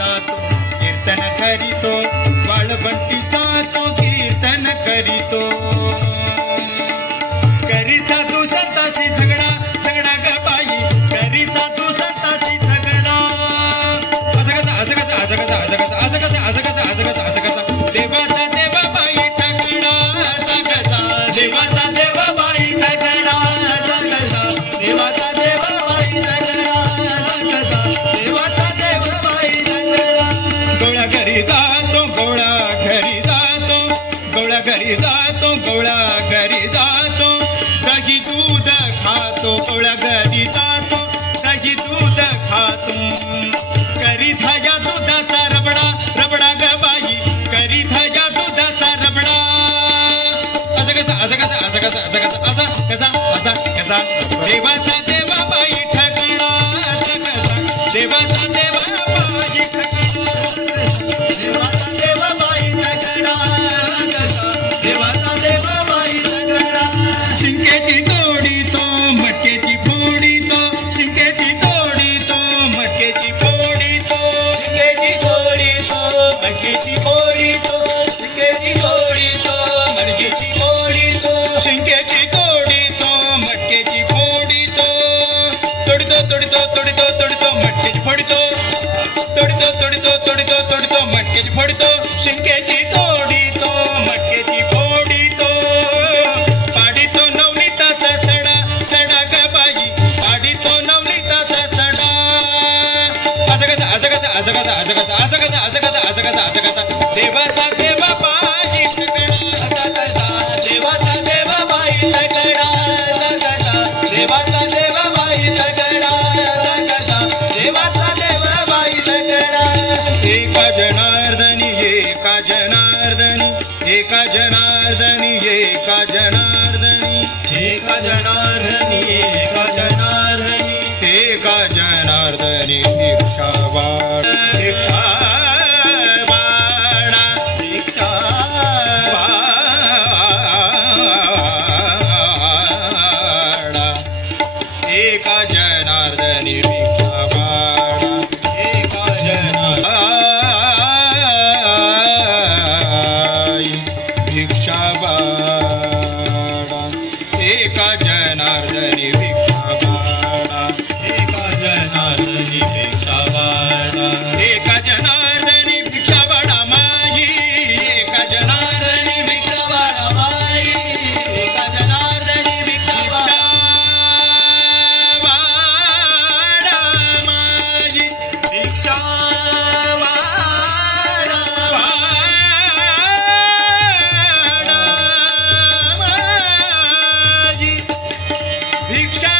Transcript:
जातो कीर्तन करीतो वाळवंटीचा तो कीर्तन करीतो करी साधू संतांची झगडा झगडा ग बाई करी साधू संतांची झगडा देवाचा देवा बाई ठगडा देवाचा देवा बाई ठगडा देवाचा देवा बाई ठगडा देवाचा देवा बाई ठगडा गोळा घरी जातो गोळा घरी जातो गोळा घरी जातो गोळा घरी जातो दही दूध खातो गोळा घरी जातो दही दूध खातो करी थाया दुधाचा रबडा रबडा ग बाई करी थाया दुधाचा रबडा कसा देवाचा देवा बाई ठगडा देवाचा देवा बाई ठगडा देवाचा देवा बाई ठगडा देवाचा देवा बाई ठगडा शिंकेची तोडी तो मटकेची फोडी तो शिंकेची तोडी तो मटकेची फोडी तो शिंकेची तोडी तो मटकेची फोडी तो शिंकेची तोडी तो मटकेची फोडी तो शिंकेची तोडी तो मटकेची फोडी तो तोडतो तोडतो तोडतो तोडतो मटकेची फोडतो तोडतो तोडतो तोडतो तोडतो मटकेची फोडतो शिंकेची तोडी तो मटकेची फोडी तो पाडीतो नवनीताचा सडा सडा ग बाई पाडीतो नवनीताचा सडा देवाचा देवा बाई ठगडा देवाचा देवा बाई ठगडा देवाचा देवा बाई ठगडा देवाचा देवा बाई ठगडा एका जनार्दनी एका जनार्दनी एका जनार्दनी एका जनार्दनी एका जनार्दनी एका जनार्दनी एका जनार्दनी भिक्षा वाडा भिक्षा वाडा भिक्षा वाडा एका जनार्दनी भिक्षा वाडा एका जनार्दनी भिक्षा वाडा एका जनार्दनी भिक्षा वाडा एका जनार्दनी भिक्षा वाडा एका जनार्दनी भिक्षा वाडा माई एका जनार्दनी भिक्षा वाडा माई एका जनार्दनी भिक्षा वाडा माई भिक्षा वाडा माई भिक्षा